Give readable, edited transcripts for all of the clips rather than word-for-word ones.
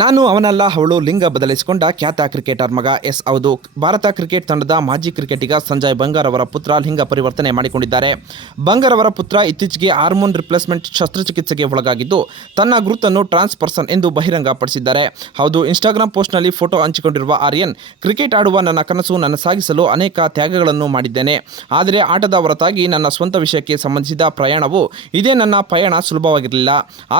ನಾನು ಅವನಲ್ಲ ಅವಳು ಲಿಂಗ ಬದಲಿಸಿಕೊಂಡ ಖ್ಯಾತ ಕ್ರಿಕೆಟರ್ ಮಗ. ಎಸ್ ಹೌದು, ಭಾರತ ಕ್ರಿಕೆಟ್ ತಂಡದ ಮಾಜಿ ಕ್ರಿಕೆಟಿಗ ಸಂಜಯ್ ಬಂಗಾರ್ ಅವರ ಪುತ್ರ ಲಿಂಗ ಪರಿವರ್ತನೆ ಮಾಡಿಕೊಂಡಿದ್ದಾರೆ. ಬಂಗಾರ್ ಅವರ ಪುತ್ರ ಇತ್ತೀಚೆಗೆ ಹಾರ್ಮೋನ್ ರಿಪ್ಲೇಸ್ಮೆಂಟ್ ಶಸ್ತ್ರಚಿಕಿತ್ಸೆಗೆ ಒಳಗಾಗಿದ್ದು ತನ್ನ ಗುರುತನ್ನು ಟ್ರಾನ್ಸ್ ಪರ್ಸನ್ ಎಂದು ಬಹಿರಂಗಪಡಿಸಿದ್ದಾರೆ. ಹೌದು, ಇನ್ಸ್ಟಾಗ್ರಾಮ್ ಪೋಸ್ಟ್ನಲ್ಲಿ ಫೋಟೋ ಹಂಚಿಕೊಂಡಿರುವ ಆರ್ಯನ್, ಕ್ರಿಕೆಟ್ ಆಡುವ ನನ್ನ ಕನಸು ನನ್ನ ಸಾಗಿಸಲು ಅನೇಕ ತ್ಯಾಗಗಳನ್ನು ಮಾಡಿದ್ದೇನೆ. ಆದರೆ ಆಟದ ಹೊರತಾಗಿ ನನ್ನ ಸ್ವಂತ ವಿಷಯಕ್ಕೆ ಸಂಬಂಧಿಸಿದ ಪ್ರಯಾಣವು ಇದೇ. ನನ್ನ ಪಯಣ ಸುಲಭವಾಗಿರಲಿಲ್ಲ,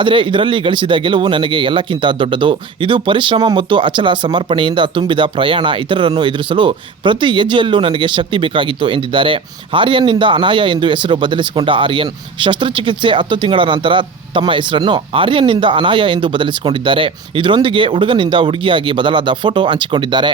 ಆದರೆ ಇದರಲ್ಲಿ ಗಳಿಸಿದ ಗೆಲುವು ನನಗೆ ಎಲ್ಲಕ್ಕಿಂತ ದೊಡ್ಡದು. ಇದು ಪರಿಶ್ರಮ ಮತ್ತು ಅಚಲ ಸಮರ್ಪಣೆಯಿಂದ ತುಂಬಿದ ಪ್ರಯಾಣ. ಇತರರನ್ನು ಎದುರಿಸಲು ಪ್ರತಿ ಹೆಜ್ಜೆಯಲ್ಲೂ ನನಗೆ ಶಕ್ತಿ ಬೇಕಾಗಿತ್ತು ಎಂದಿದ್ದಾರೆ. ಆರ್ಯನ್ನಿಂದ ಅನಾಯ ಎಂದು ಹೆಸರು ಬದಲಿಸಿಕೊಂಡ ಆರ್ಯನ್, ಶಸ್ತ್ರಚಿಕಿತ್ಸೆ 10 ತಿಂಗಳ ನಂತರ ತಮ್ಮ ಹೆಸರನ್ನು ಆರ್ಯನ್ನಿಂದ ಅನಾಯ ಎಂದು ಬದಲಿಸಿಕೊಂಡಿದ್ದಾರೆ. ಇದರೊಂದಿಗೆ ಹುಡುಗನಿಂದ ಹುಡುಗಿಯಾಗಿ ಬದಲಾದ ಫೋಟೋ ಹಂಚಿಕೊಂಡಿದ್ದಾರೆ.